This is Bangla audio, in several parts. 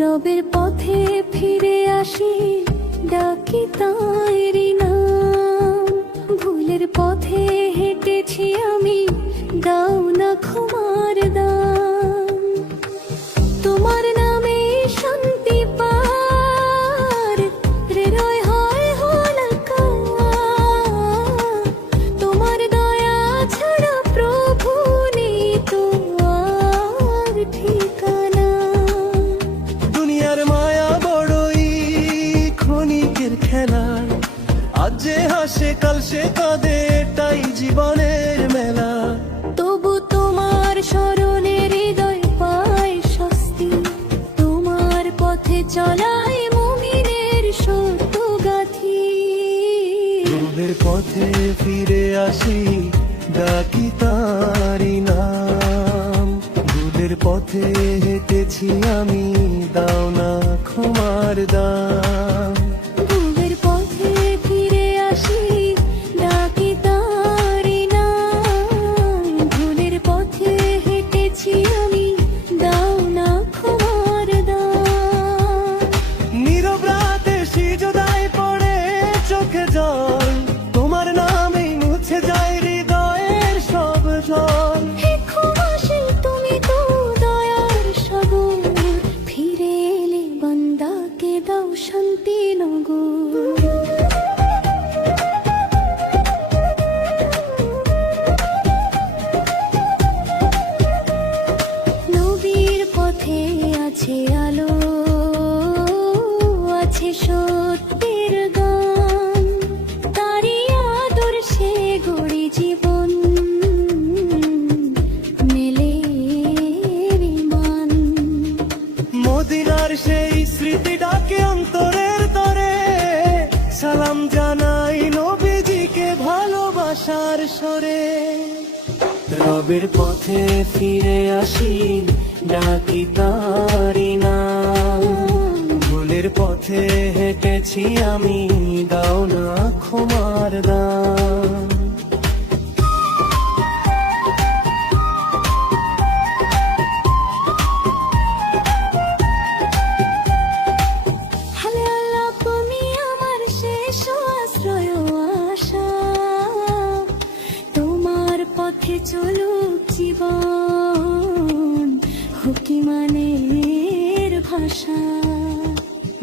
রবের পথে ফিরে আসি, ডাকি তাঁরই নাম। ভুলের পথে হেঁটেছি আমি, দাও না ক্ষমার দাম। তোমার নামে শান্তি পার, হৃদয় হয় হালকা। তোমার দয়া ছাড়া প্রভু নেই তো আর ঠিকানা। দুনিয়ার মায়া বড়ই ক্ষণিকের খেলা, আজ যে হাসে কাল সে কাঁদে, এটাই জীবনের মেলা। তবু তোমার স্মরণে হৃদয় পায় স্বস্তি, তোমার পথে চলায় মুমিনের সত্য গাথি। রবের পথে ফিরে আসি, ডাকি তাঁরই নাম। ভুলের পথে হেঁটেছি আমি, দাও না ক্ষমার দাম। ভুলের পথে ফিরে আসি, ডাকি তাঁরই নাম। ভুলের পথে হেঁটেছি আমি, দাও না ক্ষমার দাম। নীরব রাতে সিজদায় পড়ে চোখে জল, তোমার নামেই মুছে যায় হৃদয়ের সব জল। হে ক্ষমাশীল তুমি তো দয়ার সাগর, ফিরে এলে বান্দাকে দাও শান্তি নগর। নবীর পথে আছে আলো, আছে সত্যের গান। তারই আদর্শে গড়ি জীবন, মেলে ঈমান। মদিনার সেই স্মৃতি ডাকে অন্তরের তরে, সালাম জানাই নবীজিকে ভালোবাসার স্বরে। রবের পথে ফিরে আসি, ডাকি তাঁরই নাম। ভুলের পথে হেঁটেছি আমি, দাও না ক্ষমার দাম। হালে আল্লাহ তুমি আমার শেষ আশ্রয় আশা, তোমার পথে চলুক জীবন, হুকিমানের ভাষা।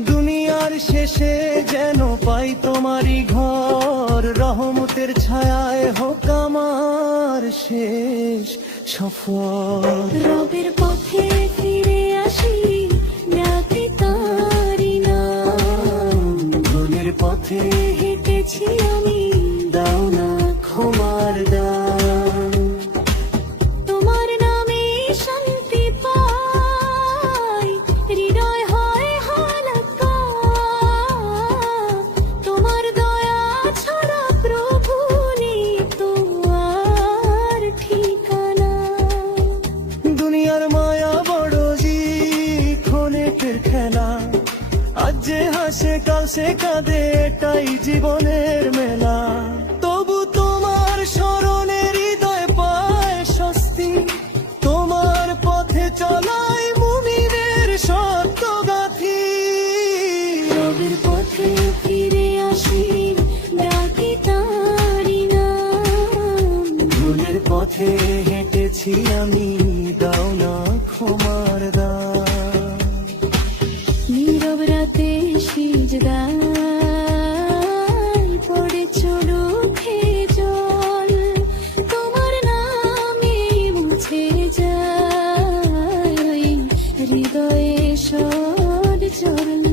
দুনিয়ার শেষে যেন পাই তোমারই ঘর, রহমতের ছায়ায় হোক আমার শেষ সফর। রবের পথে ফিরে আসি, ডাকি তাঁরই নাম। ভুলের পথে হেঁটেছি আমি, দাও না ক্ষমার দাম। তোমার নামে শান্তি পাই, হৃদয় হয় হালকা। তোমার দয়া ছাড়া প্রভু নেই তো আর ঠিকানা। দুনিয়ার মায়া বড় ক্ষণিকের খেলা, আজ যে হাসে কাল সে কাঁদে, এটাই জীবনের মেলা। তবু তোমার স্মরণে হৃদয় পায় স্বস্তি, তোমার পথে চলাই মুমিনের সত্য গাথি। রবের পথে ফিরে আসি, ডাকি তাঁরই নাম। ভুলের পথে হেঁটেছি আমি, দাও না ক্ষমার দাম। নীরব রাতে সিজদায় পড়ে চোখে জল, তোমার নামে মুছে যায় হৃদয়ে সর জল।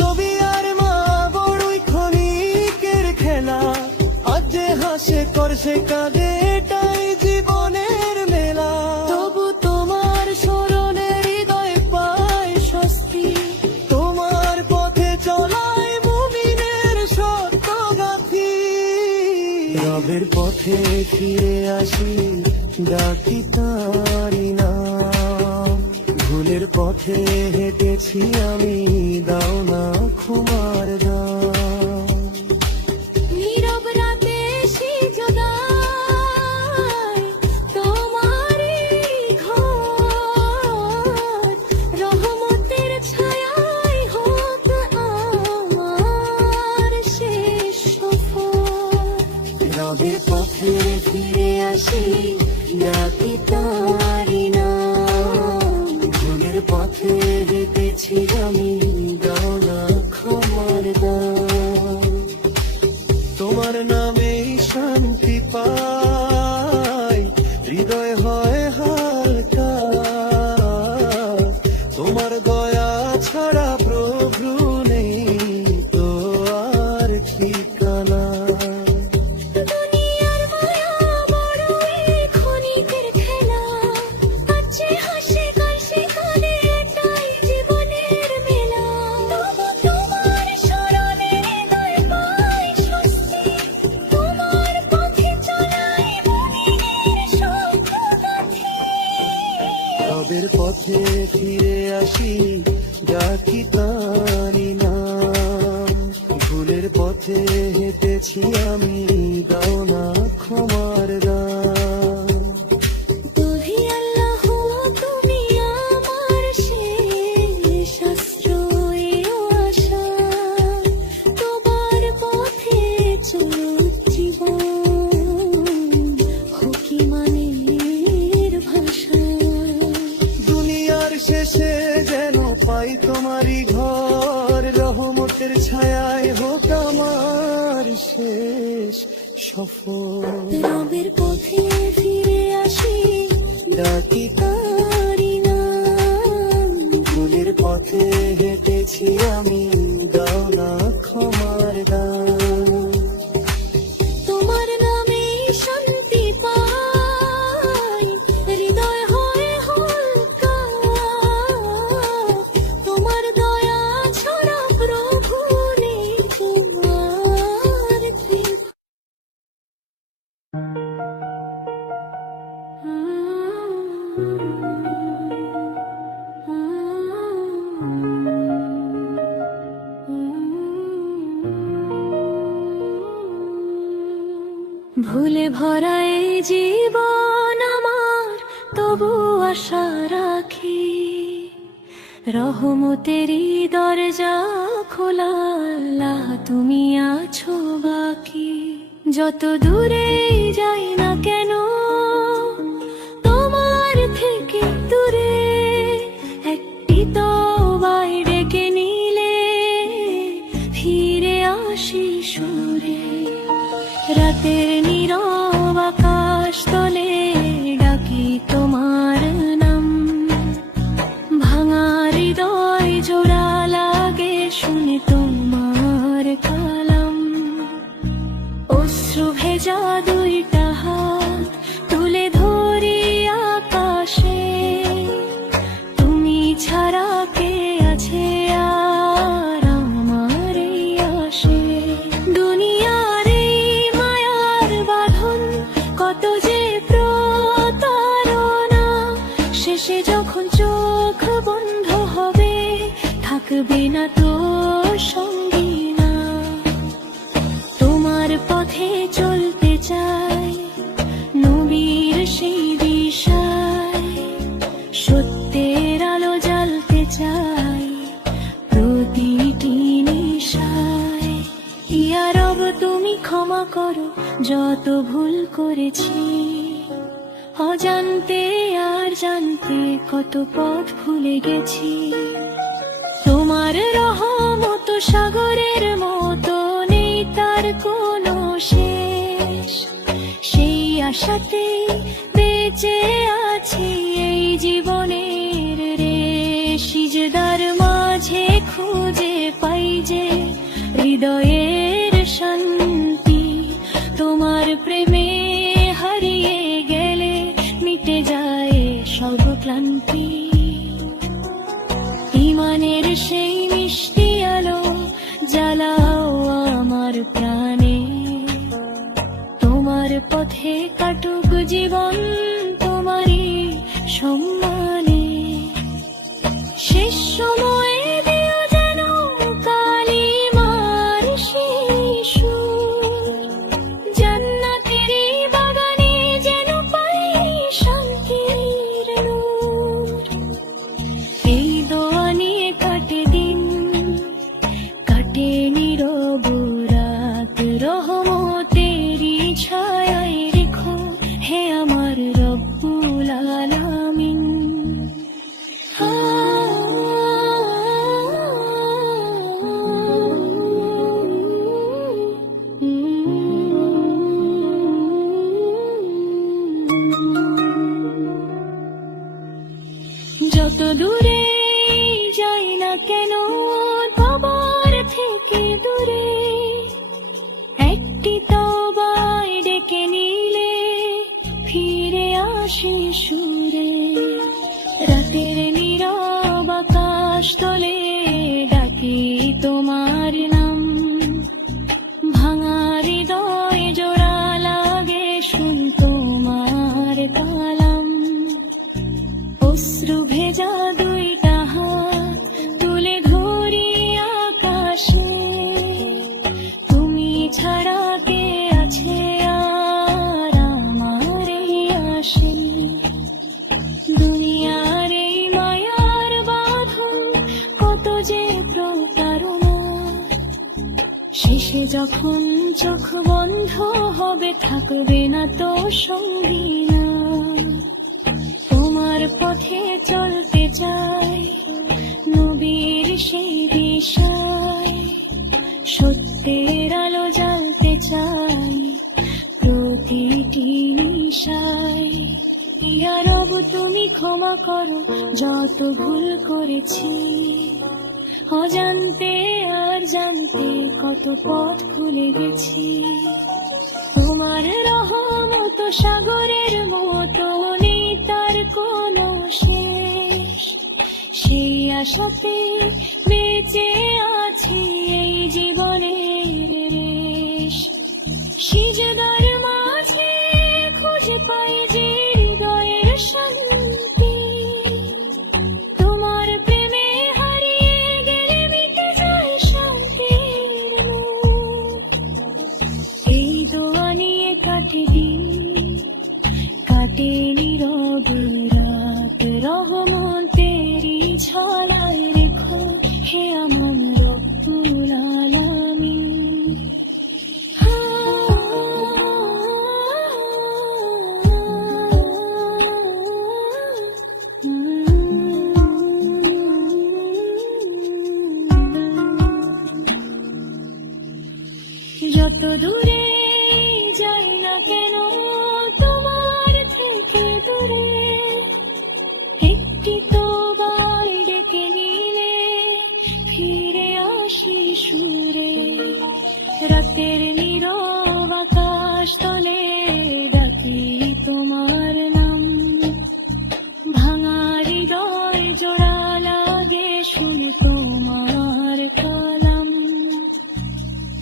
তবে আর মা বড়ই ক্ষণিকের খেলা, আজ যে হাসে করছে কাঁদে, এটাই জীবনের মেলা। তবু তোমার স্মরণে হৃদয় পায় স্বস্তি, তোমার পথে চলাই মুমিনের সত্য গাথি। রবের পথে ফিরে আসি, ডাকি তাঁরই নাম। ভুলের পথে হেঁটেছি আমি, দাও না ক্ষমার দাম। নীরব রাতে সিজদায় তোমারই ঘর, রহমতের রবের পথে ফিরে আসি, ডাকি তারি নাম। ভুলের পথে হেঁটেছি আমি, দাও না ক্ষমার দান। তোমার নামেই শান্তি পাই, হৃদয় হয় হালকা। তোমার দয়া ছাড়া প্রভু নেই তো আর ঠিকানা। দুনিয়ার মায়া বড়ই ক্ষণিকের খেলা, আজ যে হাসে কাল সে কাঁদে, এটাই জীবনের মেলা। তবু তোমার স্মরণে হৃদয় পায় স্বস্তি, তোমার পথে চলাই মুমিনের সঙ্গসাথী। রবের পথে ফিরে আসি, ডাকি তারি নাম। ভুলের পথে হেঁটেছি আমি, দাও না ক্ষমার দান। তুহি আল্লাহ, তুমি আমার শেষ আশ্রয় ও আশা, তোমার পথে চলুক জীবন, হুকি মানের ভাষা। দুনিয়ার শেষে যেন পাই তোমারই ঘর, রহমতের ছায়ায় হোক আমার শেষ সফর। রবের পথে ফিরে আসি, ডাকি তারি নাম। ভুলের পথে হেঁটেছি আমি, দাও না ক্ষমার দান। তোমার নামে শান্তি পাই, হৃদয় হয় হালকা। তোমার দয়া ছাড়া প্রভু নেই তোমার কৃপা। ভুলে ভরা এই জীবন আমার, তবু আশা রাখি, রহমতেরই দরজা খোলা, আল্লাহ তুমি আছো বাকি। যত দূরে যাই না কেন তোমার থেকে দূরে, একটি তওবায় ডেকে নিলে ফিরে আসি সুরে। রাতের নীরব আকাশ তলে ডাকি তোমার নাম, ভাঙা হৃদয় জোড়া লাগে শুনে তোমার কালাম। অশ্রু ভেজা দুইটা হাত তুলে ধরি আকাশে, তুমি ছাড়া কে আছে আর আমার এই আশে। দুনিয়ার এই মায়ার বাঁধন, কত যে প্রতারণা, শেষে যখন চোখ বন্ধ হবে থাকবে না তো সঙ্গী না। তোমার পথে চলতে চাই, নবীর সেই বিষয়, সত্যের আলো জ্বালতে চাই প্রতিটি নিশায়। ইয়া রব তুমি ক্ষমা করো যত ভুল করেছি, অজান্তে আর জানতে কত পথ ভুলে গেছি। তোমার রহমত সাগরের মতো, নেই তার কোনো শেষ। সেই আশাতে বেঁচে আছি এই জীবনের রেশ। সিজদার মাঝে খুঁজে পাই যে হৃদয়ের শান্তি, তোমার প্রেমে হারিয়ে গেলে মিটে যায় সব ক্লান্তি। ইমানের সেই মিষ্টি আলো জ্বালাও আমার প্রাণে, তোমার পথে কাটুক জীবন তোমারই সম্মানে। শেষ সময়ে দিও যেন কালিমার সেই সুর, জান্নাতেরই বাগানে যেন পাই শান্তির নূর। এই দোয়া নিয়ে কাটে দিন, কাটে নীরব রাত, রহমতেরই ছায়া দূরে যাই না কেন তোমার থেকে দূরে, একটি তবায় ডেকে নিলে ফিরে আসি সুরে। রাতের নীরব আকাশ তলে ডাকি তোমার নাম, ভাঙা হৃদয় জোড়া লাগে শুন তোমার কালাম। অশ্রু ভেজা দুইটা হাত তুলে ধরি আকাশে, তুমি ছাড়া কে আছে আর আমার এই আশে। দুনিয়ার এই মায়ার বাঁধন কত যে প্রতারণা, শেষে যখন চোখ বন্ধ হবে থাকবে না তো সঙ্গী না। তোমার পথে চলতে চাই নবীর সেই দিশায়, সত্যের আলো জ্বালতে চাই প্রতিটি নিশায়। ইয়া রব তুমি ক্ষমা করো যত ভুল করেছি, অজান্তে আর জানতে কত পথ ভুলে গেছি। তোমার রহমত সাগরের মতো নেই তার কোনো শেষ, সেই আশাতে বেঁচে আছি এই জীবনের রেশ। সিজদার মাঝে খুঁজে পাই যে হৃদয়ের শান্তি, তোমার প্রেমে হারিয়ে গেলে মিটে যায় শান্তির মূল। এই দোয়া নিয়ে কাটে দিন, কাটে নীরবে রাত, রহমতেরই ঝালায় রেখো হে আমার রব্বুল আলামিন। যত দূরে যাই না কেন তোমার থেকে দূরে, একটি তবায় ডেকে নিলে ফিরে আসি সুরে। রাতের নীরব আকাশ তলে ডাকি তোমার নাম, ভাঙা হৃদয় জোড়া লাগে শুনে তোমার কালাম।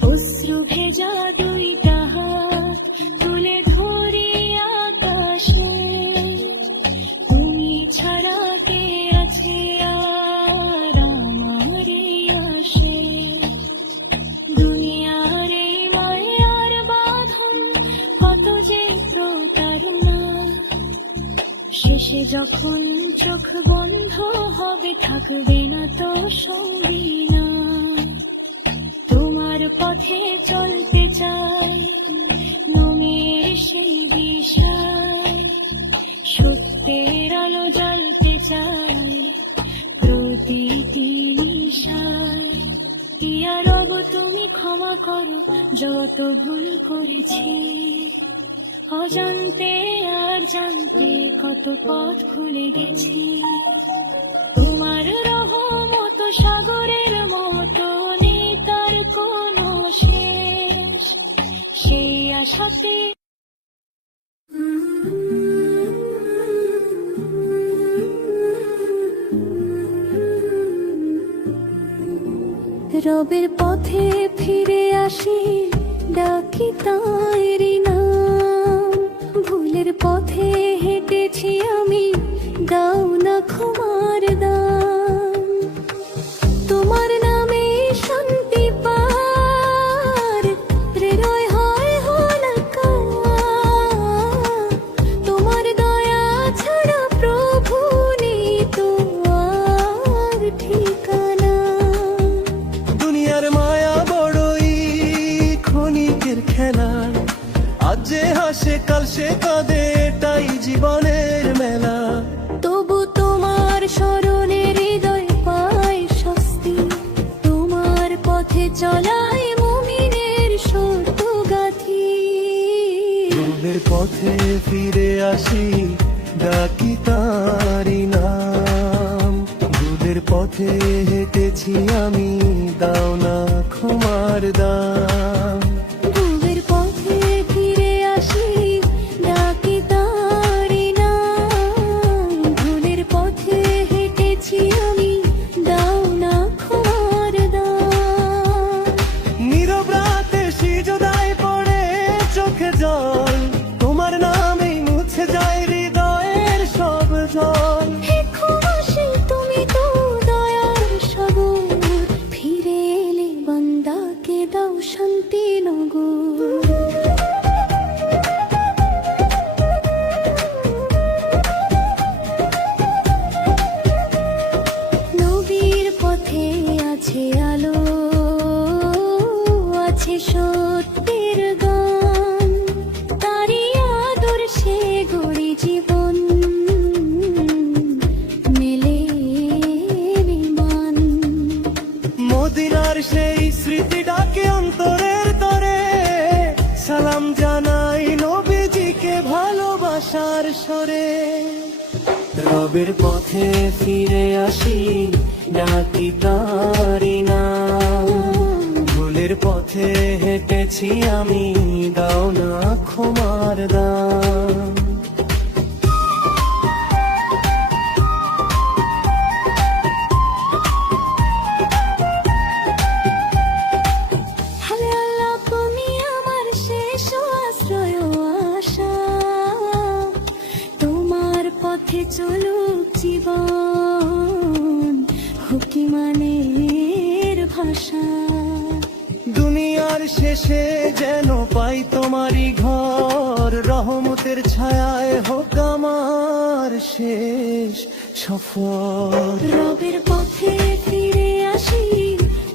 অশ্রু ভেজা দুইটা হাত তুলে ধরি আকাশে, তুমি ছাড়া কে আছে আর আমার এই আশে। দুনিয়ার এই মায়ার বাঁধন কত যে প্রতারণা, শেষে যখন চোখ বন্ধ হবে থাকবে না তো সঙ্গী না। তোমার পথে চলতে চাই নমের সেই দিশায়, সত্যের আলো জ্বালতে চাই প্রতিটি নিশায়। ইয়া রব তুমি ক্ষমা করো যত ভুল করেছি, অজান্তে আর জানতে কত পথ ভুলে গেছি। তোমার রহমত সাগরের মতো নেই তার কোনো শেষ, সেই আশাতে রবের পথে ফিরে আসি ডাকি তাঁরই নাম। ভুলের পথে হেঁটেছি আমি, দাও না ক্ষমার দাম। তোমার নামে শান্তি পার হৃদয় হয় হোলাকার। তোমার দয়া ছাড়া প্রভু নেই তো আর ঠিকানা। দুনিয়ার মায়া বড়ই ক্ষণিকের খেলা, আজ যে হাসে কাল সে কাঁদে এটাই জীবনের মেলা। তবু তোমার স্মরণে হৃদয় পায় স্বস্তি, তোমার পথে চলায় মুমিনের সত্য গাথি। রবের পথে ফিরে আসি ডাকি তাঁরই নাম। ভুলের পথে হেঁটেছি আমি, দাও না ক্ষমার দাম। ভুলের পথে ফিরে আসি, ডাকি তারি নাম। ভুলের পথে হেঁটেছি আমি, দাও না ক্ষমার দাম। নীরব রাতে সিজদায় পড়ে চোখে জল, তোমার নামেই মুছে যায় হৃদয়ের সব জল। হে ক্ষমাশীল, তুমি তো দয়ার সাগর, ফিরে এলে বান্দাকে দাও শান্তি নগর। নবীর পথে আছে আলো, আছে সত্যের গান, তারি আদর্শে গড়ি জীবন, মেলে বিমান। মদিনার সেই স্মৃতি ডাকে অন্তরের তরে, সালাম জানাই নবীজিকে ভালোবাসার স্বরে। রবের পথে ফিরে আসি, ডাকি তারি নাম। ভুলের পথে হেঁটেছি আমি, দাও না ক্ষমার দাম। হালে আল্লাহ, তুমি আমার শেষ আশ্রয় ও আশা, তোমার পথে চলুক জীবন, হুকিমানের ভাষা। দুনিয়ার শেষে যেন পাই তোমারই ঘর, রহমতের ছায়ায় হোক আমার শেষ সফর। রবের পথে ফিরে আসি,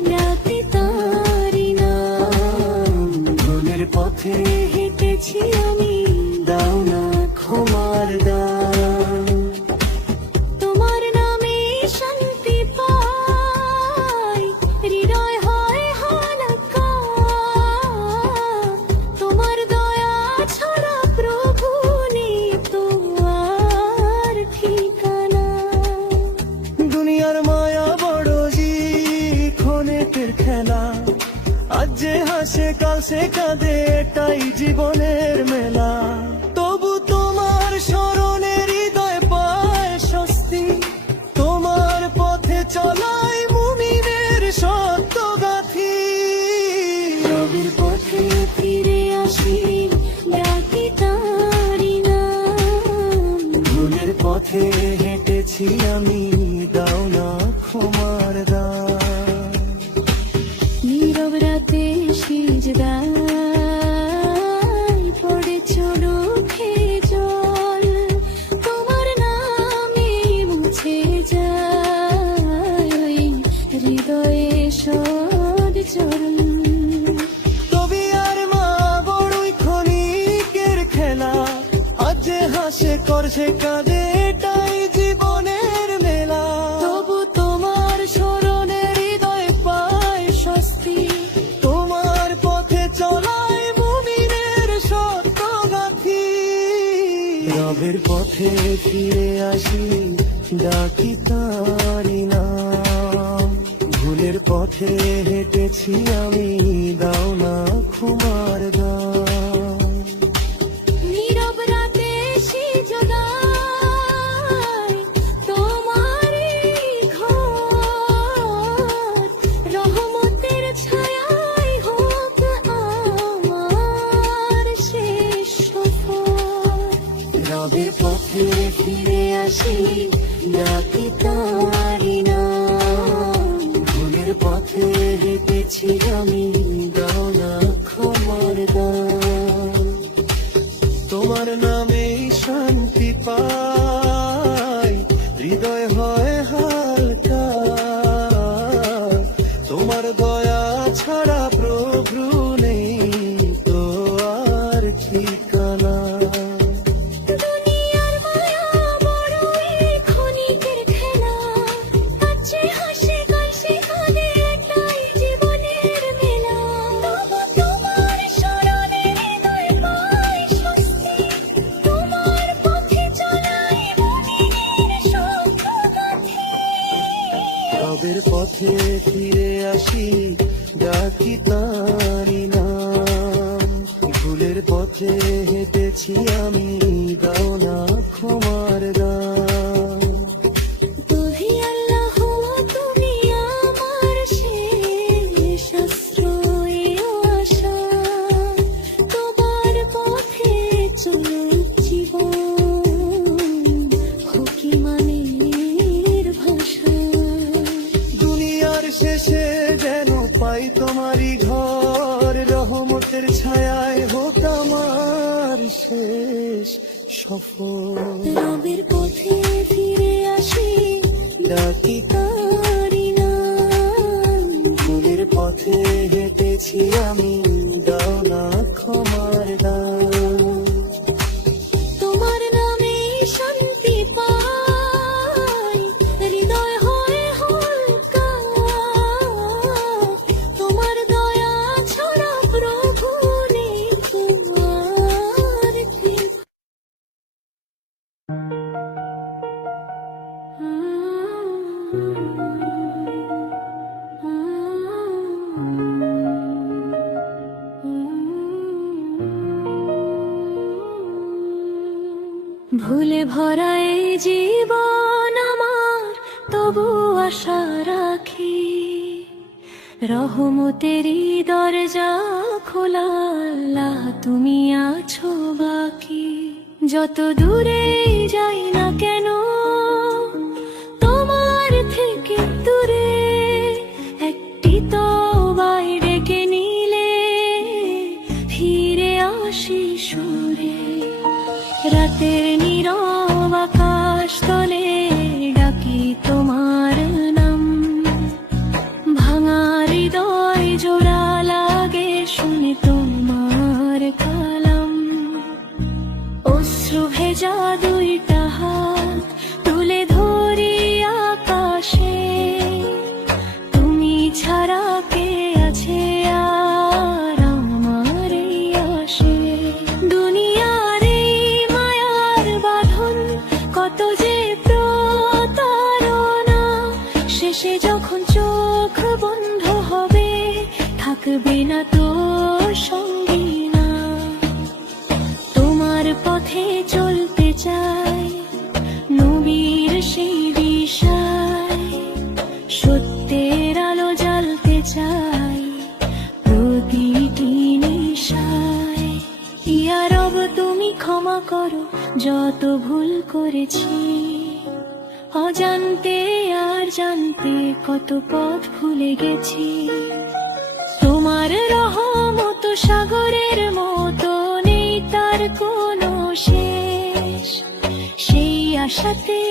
ডাকি তারি নাম। ভুলের পথে হেঁটেছি আমি, দাও না ক্ষমার দাম। তোমার নামে শান্তি পাই, হৃদয় হয় হালকা। তোমার দয়া ছাড়া প্রভু নেই তো আর ঠিকানা। দুনিয়ার মায়া বড় ক্ষণের খেলা, আজ যে হাসে কাল সে কাঁদে, এটাই জীবনের মেলা। তবু তোমার স্মরণে হৃদয় পায় স্বস্তি, তোমার পথে চলাই মুমিনের সত্য গাথি। রবির পথে ফিরে আসি, ডাকি তারি নাম। ভুলের পথে হেঁটেছি আমি, দাও না ক্ষমার দাম। নীরব রাতে সিজদায় পড়েছ চোখে জল, তোমার নামে মুছে যায় ওই হৃদয়ে সদ চরণ। তবে আর মা বড়ই ক্ষণিকের খেলা, আজ যে হাসে করছে কাঁদে, এটাই জীবনের মেলা। তবু তোমার স্মরণে হৃদয় পায় স্বস্তি, তোমার পথে চলাই মুমিনের সত্য গাথি। রবের পথে ফিরে আসি, ডাকি তারি নাম। ভুলের পথে হেঁটেছি আমি, দাও না ক্ষমার দাম। নীরব রাতে সিজদায় তোমারই ঘর, রহমতের ছায়ায় হোক আমার শেষ সফর। রবের পথে ফিরে আসি, ডাকি তারি নাম। ভুলের পথে হেঁটেছি আমি, দাও না ক্ষমার দাম। তোমার নামে শান্তি পাই, হৃদয় হয় হালকা। তোমার দয়া ছাড়া প্রভু নেই তো আর ঠিকানা। দুনিয়ার মায়া বড়ই ক্ষণিকের খেলা, আজ যে হাসে কাল সে কাঁদে, এটাই জীবনের মেলা। তবু তোমার স্মরণে হৃদয় পায় স্বস্তি, তোমার পথে চলাই মুমিনের সত্য গাথি। পথে ফিরে আসি, ডাকি তারি নাম। ভুলের পথে হেঁটেছি আমি, দাও না ক্ষমার দাম। তুহি আল্লাহ তুমি আমার শেষ আশ্রয় ও আশা, তোমার পথে চলে জীবন হকি মানের ভাষা। দুনিয়ার শেষে যেন পাই তোমারই ঘর, রহমতের ছায়ায় হোক আমার শেষ সফর। রবের পথে ফিরে আসি, ডাকি তারি নাম। ভুলের পথে হেঁটেছি আমি, দাও না ক্ষমার দাম। তোমার নামে শান্তি পাই, হৃদয় হয় হালকা। তোমার দয়া ছড়া প্রভু নেই তোমার থেকে। ভুলে ভরা এই জীবন আমার, তবু আশা রাখি রহমতেরই দরজা খোলা, আল্লাহ তুমি আছো বাকি। যত দূরে যাই না কেন তোমার থেকে দূরে, একটি তো বাইরে কে নিলে ফিরে আসি সুরে। রাতের নীরব আকাশ তলে ডাকি তোমার নাম, ভাঙা হৃদয় জোড়া লাগে শুনে তোমার কালাম। অশ্রু ভেজা দুইটা হাত তুলে ধরি আকাশে, তুমি ছাড়া কে আছে আর আমার এই আশে। দুনিয়ার এই মায়ার বাঁধন কত যে প্রতারণা, শেষে যখন চোখ বন্ধ হবে থাকবে না তো সঙ্গী না। তোমার পথে চলতে চাই, নবীর সেই দিশায় সত্যের আলো জ্বালতে চাই প্রতিটি নিশায়। ইয়া রব তুমি ক্ষমা করো যত ভুল করেছি, অজান্তে আর জানতে কত পথ ভুলে গেছি। তোমার রহমত সাগরের মতো নেই তার কোনো শেষ, সেই আশাতে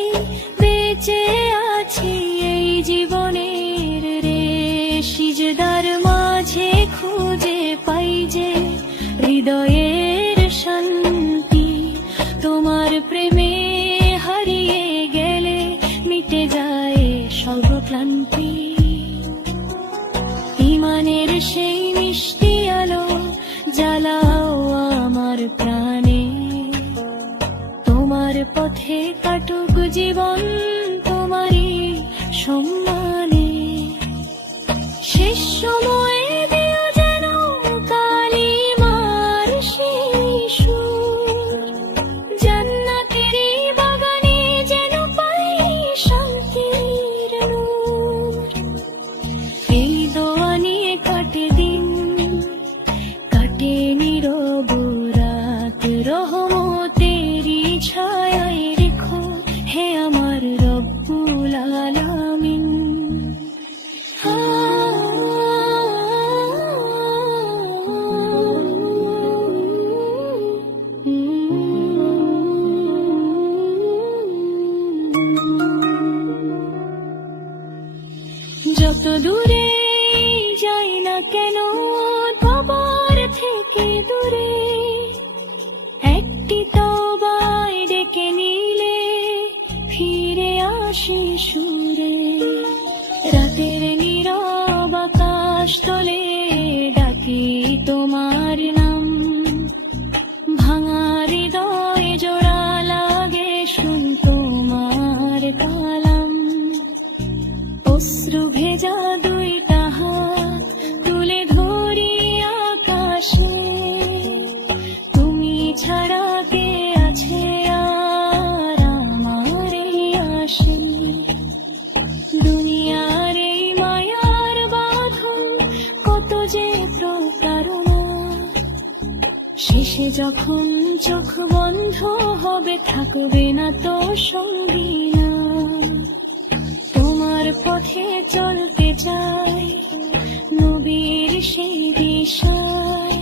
বেঁচে আছি এই জীবনের রেশ। সিজদার মাঝে খুঁজে পাই যে হৃদয়ের শান্তি, তোমার প্রেমে হারিয়ে গেলে মিটে যায় সব ক্লান্তি। ইমানের সেই মিষ্টি আলো জ্বালাও আমার প্রাণে, তোমার পথে কাটুক জীবন তোমারই সম্মানে। শেষ সময়ে দিও যেন কালিমার সেই সুর, জান্নাতেরই বাগানে যেন পাই শান্তির নূর। এই দোয়া নিয়ে কাটে দিন, কাটে নীরব রাত, রহমতেরই ছায়ায় রেখো হে আমার রব্বুল আলামিন। যত দূরে যাই না কেন তোমার থেকে দূরে, একটি তো যখন চোখ বন্ধ হবে থাকবে না তো সঙ্গী না, তোমার পথে চলতে চাই নবীর সেই দিশায়,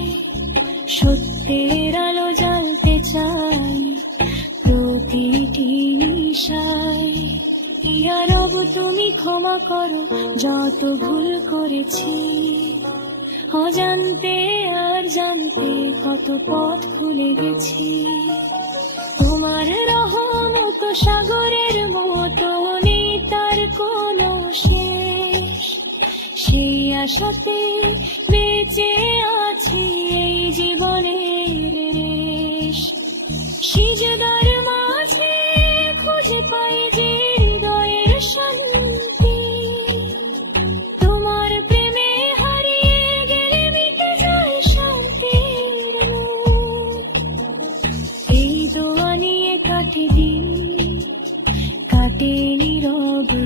সত্যের আলো জ্বালতে চাই প্রতিটি নিশায়। ইয়া রব তুমি ক্ষমা করো যত ভুল করেছি, অজান্তে আর জানতে কত পথ ভুলে গেছি। তোমার রহমত সাগরের মতো নেই তার কোনো শেষ, সেই আশাতে বেঁচে আছি এই জীবনের রেশ। সিজদার মাঝে খুঁজে পাই যে হৃদয়ের শান্তি, তোমার প্রেমে হারিয়ে গেলে মিটে যায় শান্তির রূপ। এই দোয়া নিয়ে কাটে দিন, কাটে নীরবে